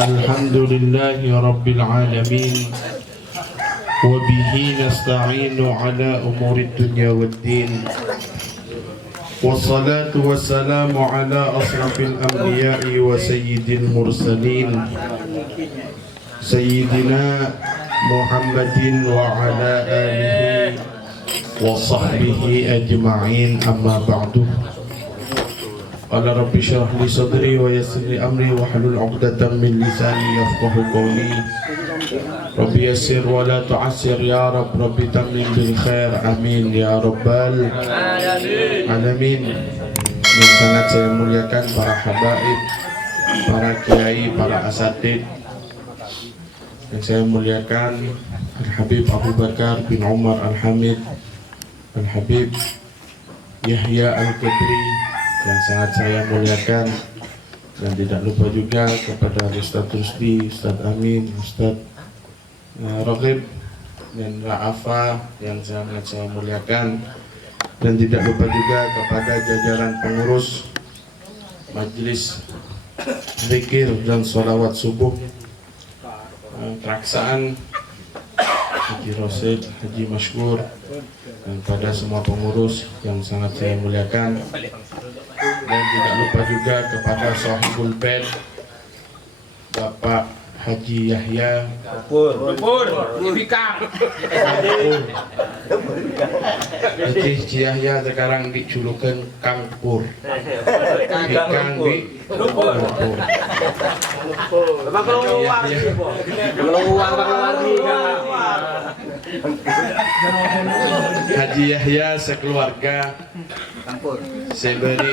Alhamdulillahi Rabbil Alamin. Wabihi nasta'inu ala umuri dunya waddin. Wassalatu wassalamu ala asrafil anbiya'i wa sayyidil mursalin Sayyidina Muhammadin wa ala alihi wa sahbihi ajma'in, amma ba'du. Qala rabbi syrah li sadri wa yassir li amri wa hlul 'uqdatam min lisani yafqahu qawli. Rabbi yassir wa la tu'assir ya Rabb, Rabbi tammim bil khair, amin ya rabbal alamin. Yang sangat saya muliakan para habaib, para kiai, para asatid. Yang saya muliakan Al-Habib Abu Bakar bin Umar Al-Hamid, Al-Habib Yahya Al-Qadri, yang sangat saya muliakan. Dan tidak lupa juga kepada Ustaz Rusdi, Ustaz Amin, Ustaz Rohib dan Ra'afa, yang sangat saya muliakan. Dan tidak lupa juga kepada jajaran pengurus Majelis Zikir dan Sholawat Subuh Keraksaan, Haji Rosid, Haji Mashkur, dan pada semua pengurus yang sangat saya muliakan. Dan tidak lupa juga kepada Sahibul Bait Bapak Haji Yahya Haji Yahya sekarang dijulukan Kang Pur. Kang di Pur. Haji Yahya sekeluarga saya beri.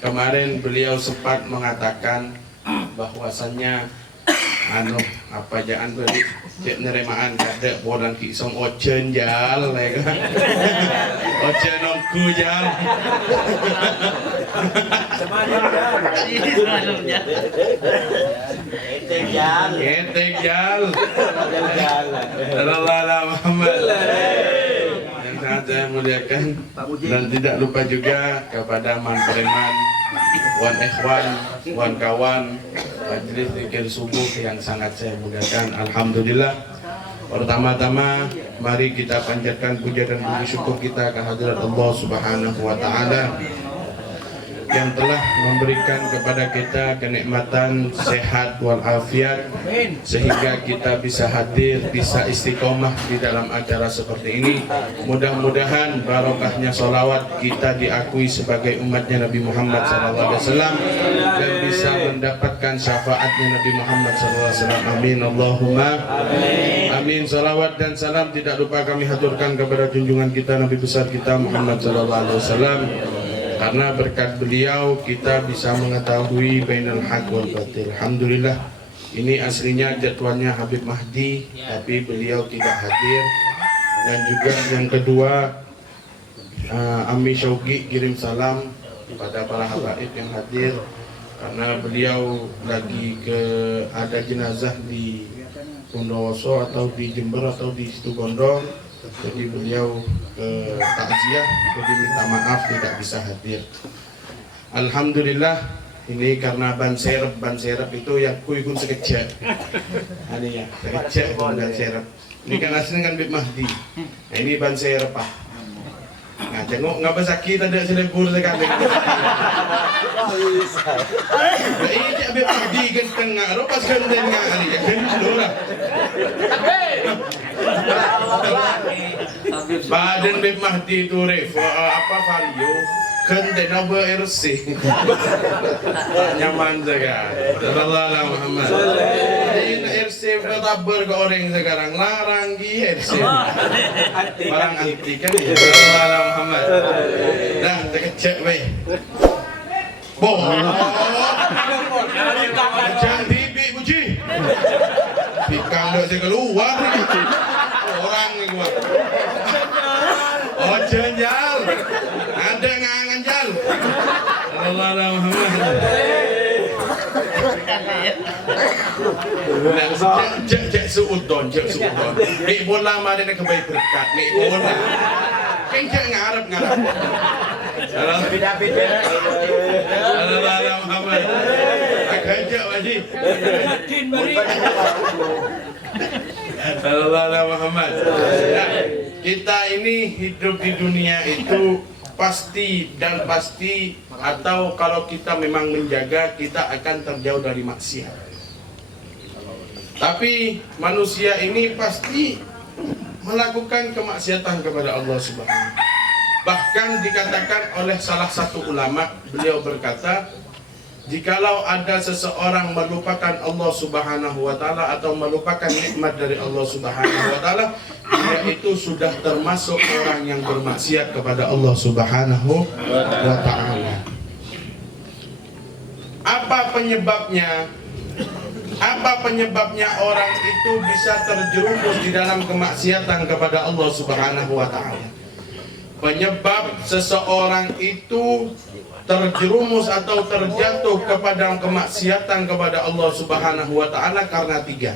Kemarin beliau sempat mengatakan bahwasannya apa jangan beri cek neremaan kada bolan ki song ocen jal lega ocen nongku jal etek jal Allah Muhammad. Yang sangat saya muliakan. Dan tidak lupa juga kepada man preman, wan ikhwan, wan kawan Majelis Zikir Subuh yang sangat saya muliakan. Alhamdulillah. Pertama-tama mari kita panjatkan puja dan puji syukur kita ke hadirat Allah Subhanahu wa taala yang telah memberikan kepada kita kenikmatan sehat walafiat sehingga kita bisa hadir, bisa istiqomah di dalam acara seperti ini. Mudah-mudahan barokahnya sholawat kita diakui sebagai umatnya Nabi Muhammad SAW dan bisa mendapatkan syafaatnya Nabi Muhammad SAW. Amin Allahumma amin. Sholawat dan salam tidak lupa kami haturkan kepada junjungan kita Nabi besar kita Muhammad SAW. Karena berkat beliau kita bisa mengetahui bainal haq wal batil. Alhamdulillah. Ini aslinya jadwalnya Habib Mahdi, tapi beliau tidak hadir. Dan juga yang kedua, Ami Syauqi kirim salam kepada para habaib yang hadir, karena beliau lagi ada jenazah di Bondowoso atau di Jember atau di Situbondo. Jadi beliau ke takziah, jadi minta maaf tidak bisa hadir. Alhamdulillah, ini karena ban serep itu yang kuikun sekecek. Ini ya, sekecek ban serep. Ini kan aslinya kan Bib Mahdi. Nah, ini ban serep pak. Nah, tengok ngapa sakit ada selebur sekali. Ini Bib Mahdi genteng ngak, ropas genteng ngak hari ya, genteng lah. Badan Bib Mahdi itu vario kentena BRC nyaman sekali. Allah Muhammad. Ini RC bertabar ke orang sekarang larang di RC barang anti kan. Allah Muhammad. Dah terkecek baik boh jangan bibi buji ikan dah saya keluar orang ni keluar. Oh jenjal ada ngangan jal. Allah Muhammad. Cek suudon. Ni bola mah ada kebaik berkat. Ni bola. Cek ngarap. Allah Muhammad. Akan aja Haji. Allah Muhammad. Ya, kita ini hidup di dunia itu pasti atau kalau kita memang menjaga, kita akan terjauh dari maksiat. Tapi manusia ini pasti melakukan kemaksiatan kepada Allah Subhanahu. Bahkan dikatakan oleh salah satu ulama, beliau berkata, jikalau ada seseorang melupakan Allah Subhanahu wa taala atau melupakan nikmat dari Allah Subhanahu wa taala, dia itu sudah termasuk orang yang bermaksiat kepada Allah Subhanahu wa taala. Apa penyebabnya? Apa penyebabnya orang itu bisa terjerumus di dalam kemaksiatan kepada Allah Subhanahu wa taala? Penyebab seseorang itu terjerumus atau terjatuh kepada kemaksiatan kepada Allah Subhanahu wa taala karena tiga.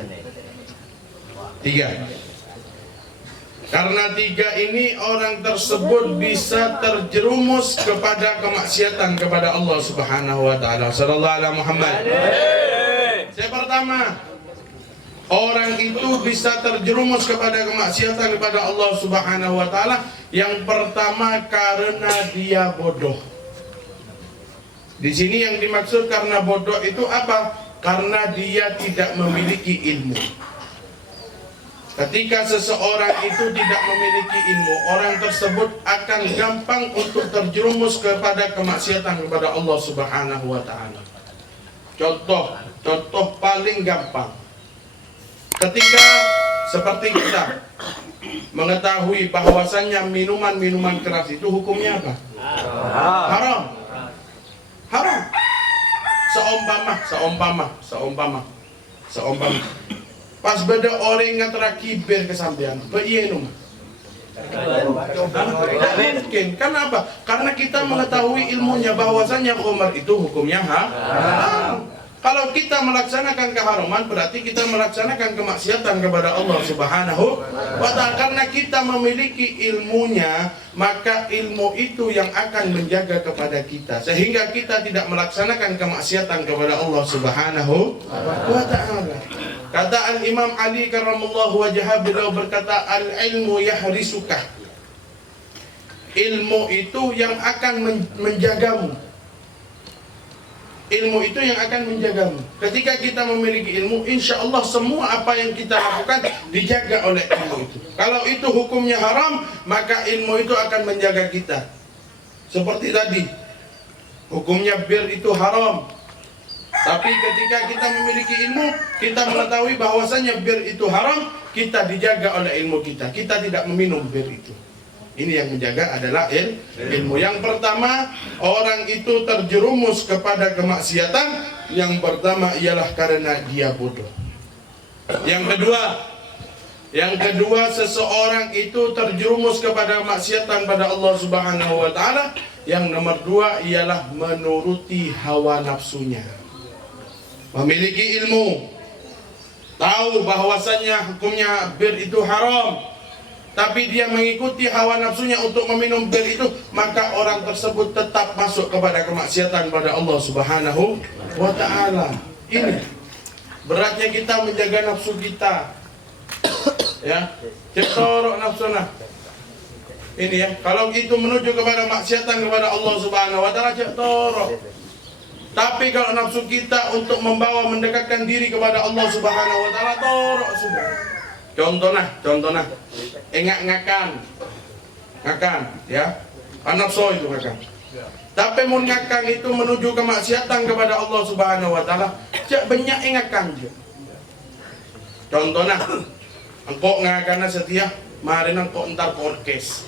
Karena tiga ini orang tersebut bisa terjerumus kepada kemaksiatan kepada Allah Subhanahu wa taala. Sallallahu alaihi Muhammad. Yang pertama, orang itu bisa terjerumus kepada kemaksiatan kepada Allah Subhanahu wa taala. Yang pertama karena dia bodoh. Di sini yang dimaksud karena bodoh itu apa? Karena dia tidak memiliki ilmu. Ketika seseorang itu tidak memiliki ilmu, orang tersebut akan gampang untuk terjerumus kepada kemaksiatan kepada Allah Subhanahu wa taala. Contoh paling gampang. Ketika seperti kita mengetahui bahwasannya minuman-minuman keras itu hukumnya apa? Haram. Seumpama pas beda orang ngatera kibir kesampean, iya mah. Mungkin, kenapa? Karena kita mengetahui ilmunya bahwasannya khamar itu hukumnya haram. Kalau kita melaksanakan keharaman, berarti kita melaksanakan kemaksiatan kepada Allah Subhanahu wa ta'ala. Karena kita memiliki ilmunya, maka ilmu itu yang akan menjaga kepada kita, sehingga kita tidak melaksanakan kemaksiatan kepada Allah Subhanahu wa ta'ala. Kata Al-Imam Ali karramallahu wajhah, beliau berkata, al-ilmu yahrisuka. Ilmu itu yang akan menjagamu. Ilmu itu yang akan menjagamu. Ketika kita memiliki ilmu, insya Allah semua apa yang kita lakukan dijaga oleh ilmu itu. Kalau itu hukumnya haram, maka ilmu itu akan menjaga kita. Seperti tadi, hukumnya bir itu haram. Tapi ketika kita memiliki ilmu, kita mengetahui bahwasanya bir itu haram, kita dijaga oleh ilmu kita. Kita tidak meminum bir itu. Ini yang menjaga adalah ilmu. Yang pertama, orang itu terjerumus kepada kemaksiatan. Yang pertama ialah karena dia bodoh. Yang kedua, seseorang itu terjerumus kepada kemaksiatan pada Allah Subhanahu wa taala. Yang nomor dua ialah menuruti hawa nafsunya. Memiliki ilmu, tahu bahwasannya hukumnya bir itu haram, tapi dia mengikuti hawa nafsunya untuk meminum bir itu, maka orang tersebut tetap masuk kepada kemaksiatan pada Allah Subhanahu wa ta'ala. Ini beratnya kita menjaga nafsu kita. Ya, cetorok nafsuna. Ini ya, kalau itu menuju kepada maksiatan kepada Allah Subhanahu wa ta'ala, cetorok. Tapi kalau nafsu kita untuk membawa mendekatkan diri kepada Allah Subhanahu wa ta'ala, torok semua. Contohnya, ngakan, ya, nafsu itu ngakan. Tapi mau ngakan itu menuju kemaksiatan kepada Allah Subhanahu wa ta'ala, cak banyak ngakan je. Contohnya, engkau ngakan setia, mari engkau entar ke orkes,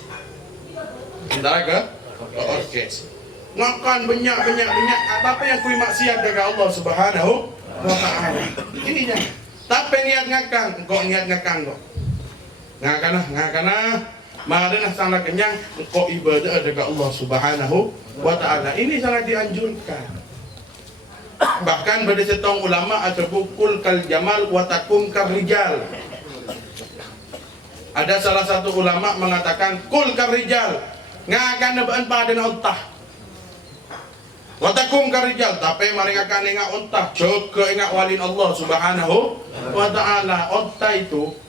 entar ke orkes. Ngakan banyak, apa yang kui maksiat kepada Allah Subhanahu wa ta'ala. Ininya. Tapi niat ngakan, engkau niat ngakan kok. Ngakan, mari sangat kenyang, engkau ibadah kepada Allah Subhanahu wa ta'ala. Ini sangat dianjurkan. Bahkan pada setong ulama ada bukul kal jamal wa takum kar rijal. Ada salah satu ulama mengatakan kul kar rijal, ngakan nebaan pada nautah. Watakum karijal, tapi mereka akan ingat unta, juga ingat walin Allah Subhanahu wa ta'ala.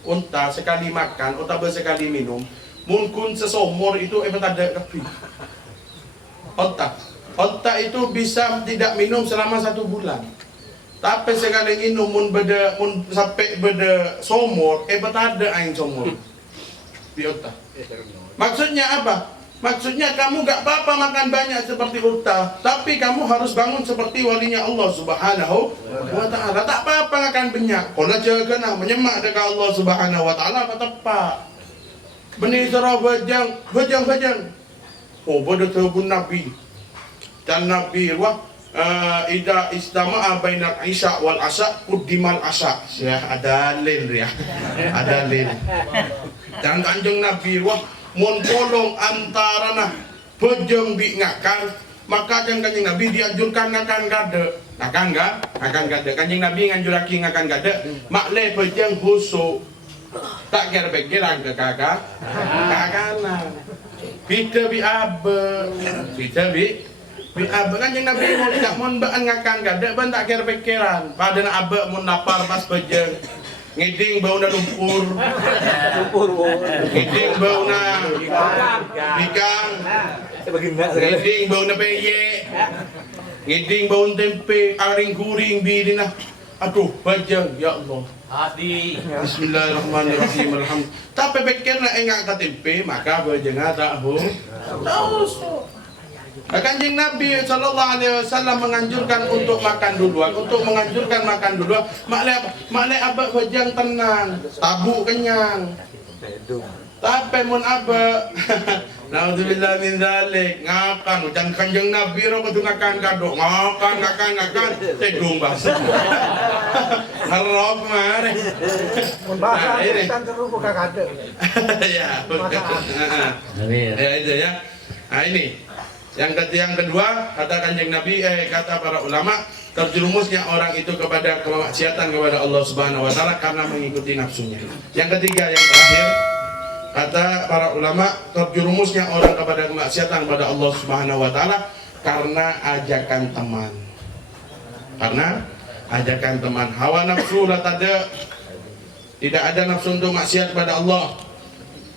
Unta sekali makan, unta bersekali minum, mungkin sesomor itu tak ada kapi. Unta itu bisa tidak minum selama 1 bulan. Tapi sekali minum sampai beda somor, tak ada aing somor di unta. Maksudnya apa? Maksudnya kamu gak apa-apa makan banyak seperti unta, tapi kamu harus bangun seperti walinya Allah Subhanahu wa ta'ala. Tak apa-apa makan banyak, kalau jaga menyemak dengan Allah Subhanahu wa ta'ala, apa tepat. Benih serah bajang. Oh, bodoh tubuh Nabi. Dan Nabi wah ida istama'a bainal isya wal asya quddimal asya. Ya ada lil ya. Ada lil. Dan Kanjeng Nabi wah mun polong antarana bejeng bi ngakan, maka Kanjeng Nabi dianjurkan ngakan gade. Ngakan gade. Kanjeng Nabi nganjurake ngakan gade, makle bejeng husuk. Tak kira pikiran ke kakak. Kakanan. Bida bi abe. Kanjeng Nabi mau tidak mun baan ngakan gade ban tak kira pikiran. Pada nak abe mun lapar pas bejeng. Ngiding bau na lumpur. Ngiding bau na bikang. Ngiding bau na peye. Ngiding bau na tempe. Aring guring bidi na. Aduh, bajang, ya Allah. Hadi. Bismillahirrahmanirrahim. Tapi pikir na enggak ka tempe, maka bajang tak ho. Tahu. Kanjeng Nabi Sallallahu Alaihi Wasallam menganjurkan untuk makan duluan, Makle apa bajang tenang, tabu kenyang. Tapi mun apa, naudzubillah min dzalik, ngakan ucan Kanjeng Nabi ro kudu ngakan kadok, ngakan, tedung bas. Harap mare. Mun bahasa kan terus buka kade. Ya. Ya itu ya. Nah ini. Yang kedua, kata Kanjeng Nabi, kata para ulama, terjerumusnya orang itu kepada kemaksiatan kepada Allah Subhanahu wa ta'ala karena mengikuti nafsunya. Yang ketiga, yang terakhir, kata para ulama, terjerumusnya orang kepada kemaksiatan kepada Allah Subhanahu wa ta'ala karena ajakan teman. Hawa nafsu lah tada. Tidak ada nafsu untuk maksiat kepada Allah.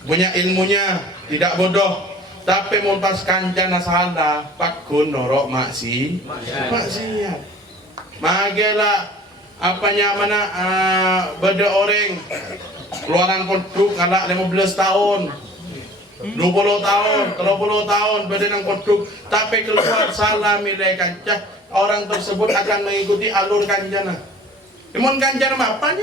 Punya ilmunya, tidak bodoh. Tapi mau pas kancana salah, pakun norok maksiat. Magela apanya mana beda orang keluaran produk ngalak 15 tahun, 20 tahun, 30 tahun beda nang produk, tapi keluar salah milih kancah, orang tersebut akan mengikuti alur kancana. Mun kancana mapan.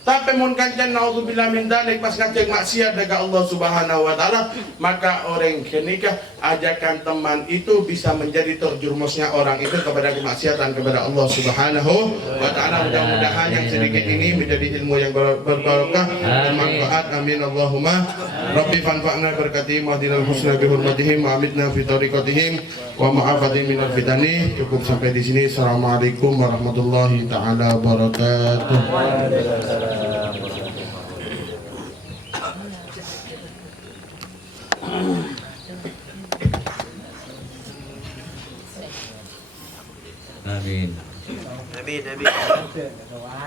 Tapi mun kancan naudzubillah min dzalik pas ngajak maksiat dengan Allah Subhanahu wa ta'ala, maka orang kenikah ajakan teman itu bisa menjadi terjerumusnya orang itu kepada kemaksiatan kepada Allah Subhanahu wa ta'ala. Mudah-mudahan yang sedikit ini menjadi ilmu yang berbarokah dan manfaat. Amin Allahumma. Rabbi fanfa'na berkatihim wa dinal husna bi hurmatihim wa amitna fi tariqatihim wa ma'afatihim minal fitani. Cukup sampai di sini. Assalamualaikum warahmatullahi taala wabarakatuh. Amin. Nabi.